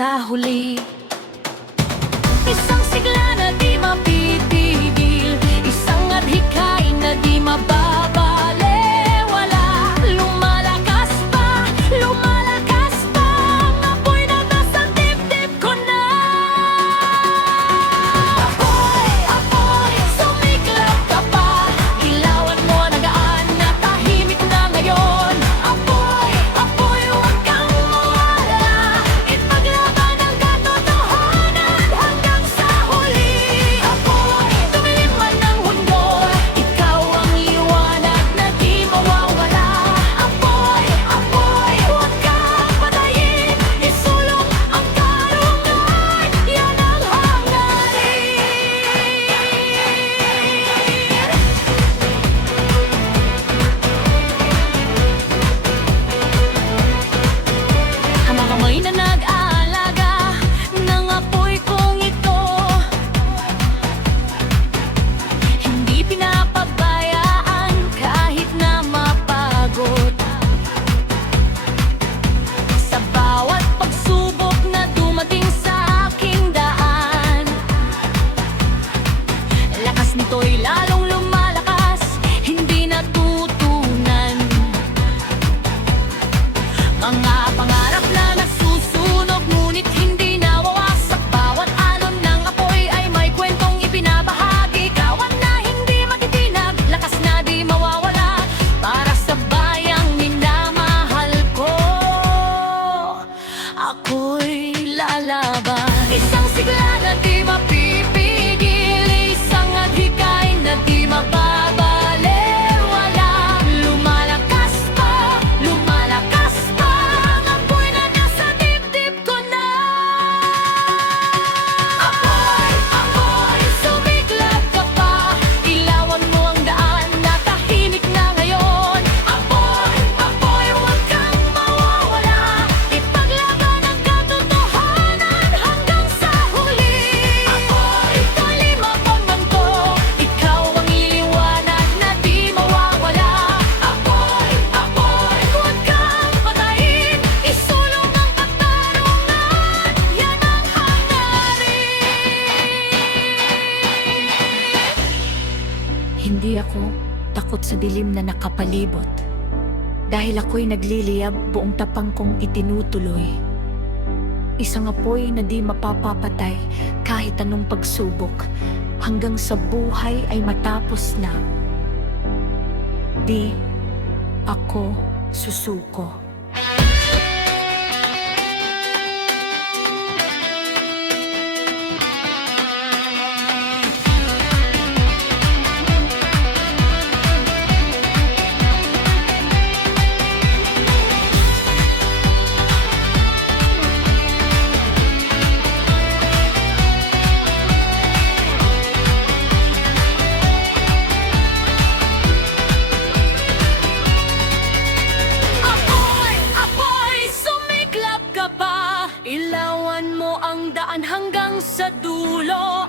sa huli. Isang sigla na di mapitigil, isang adhikay na di mababalewala. Lumalakas pa ang apoy na nasa dibdib ko na. Apoy, sumiklab ka pa, ilawan mo nagaan na tahimik na ngayon. Apoy, huwag kang mawala, ipaglaban ang katotohanan hanggang sa huli. Apoy, tumilim man ang mundo, ikaw ang liwanag na di mawawala. Apoy, huwag kang patayin, isulong ang karunungan, yan ang hangarin. Ang mga kamay na nag-aalaga ng apoy kong ito, hindi pinapabayaan kahit na mapagod. Sa bawat pagsubok na dumating sa aking daan, lakas nito'y lalong lumalakas, hindi natutunan. Mga pangarap na nasusunog, ngunit hindi nawawasak. Bawat alon ng apoy ay may kwentong ibinabahagi. Kawan na hindi matitinag, lakas na di mawawala, para sa bayang minamahal ko. Ako'y lalaban. Isang sigla na di mapipigil, isang adhikay na di mababalewala. Lumalakas pa ang apoy na nasa dibdib ko na. Apoy, sumiklab ka pa, ilawan mo ang daan na tahimik na ngayon. Apoy, huwag kang mawawala, ipaglaban ang katotohanan hanggang sa huli. Apoy, kalima pang manto, ikaw ang iliwanag na di mawawala. Apoy, huwag kang patayin, isulong ang katarungan, yan ang hangarin. Hindi ako takot sa dilim na nakapalibot, dahil ako'y nagliliyab, buong tapang kong itinutuloy. Isang apoy na di mapapapatay kahit anong pagsubok, hanggang sa buhay ay matapos na. Di ako susuko. Apoy, sumiklab ka pa, ilawan mo ang daan hanggang sa dulo.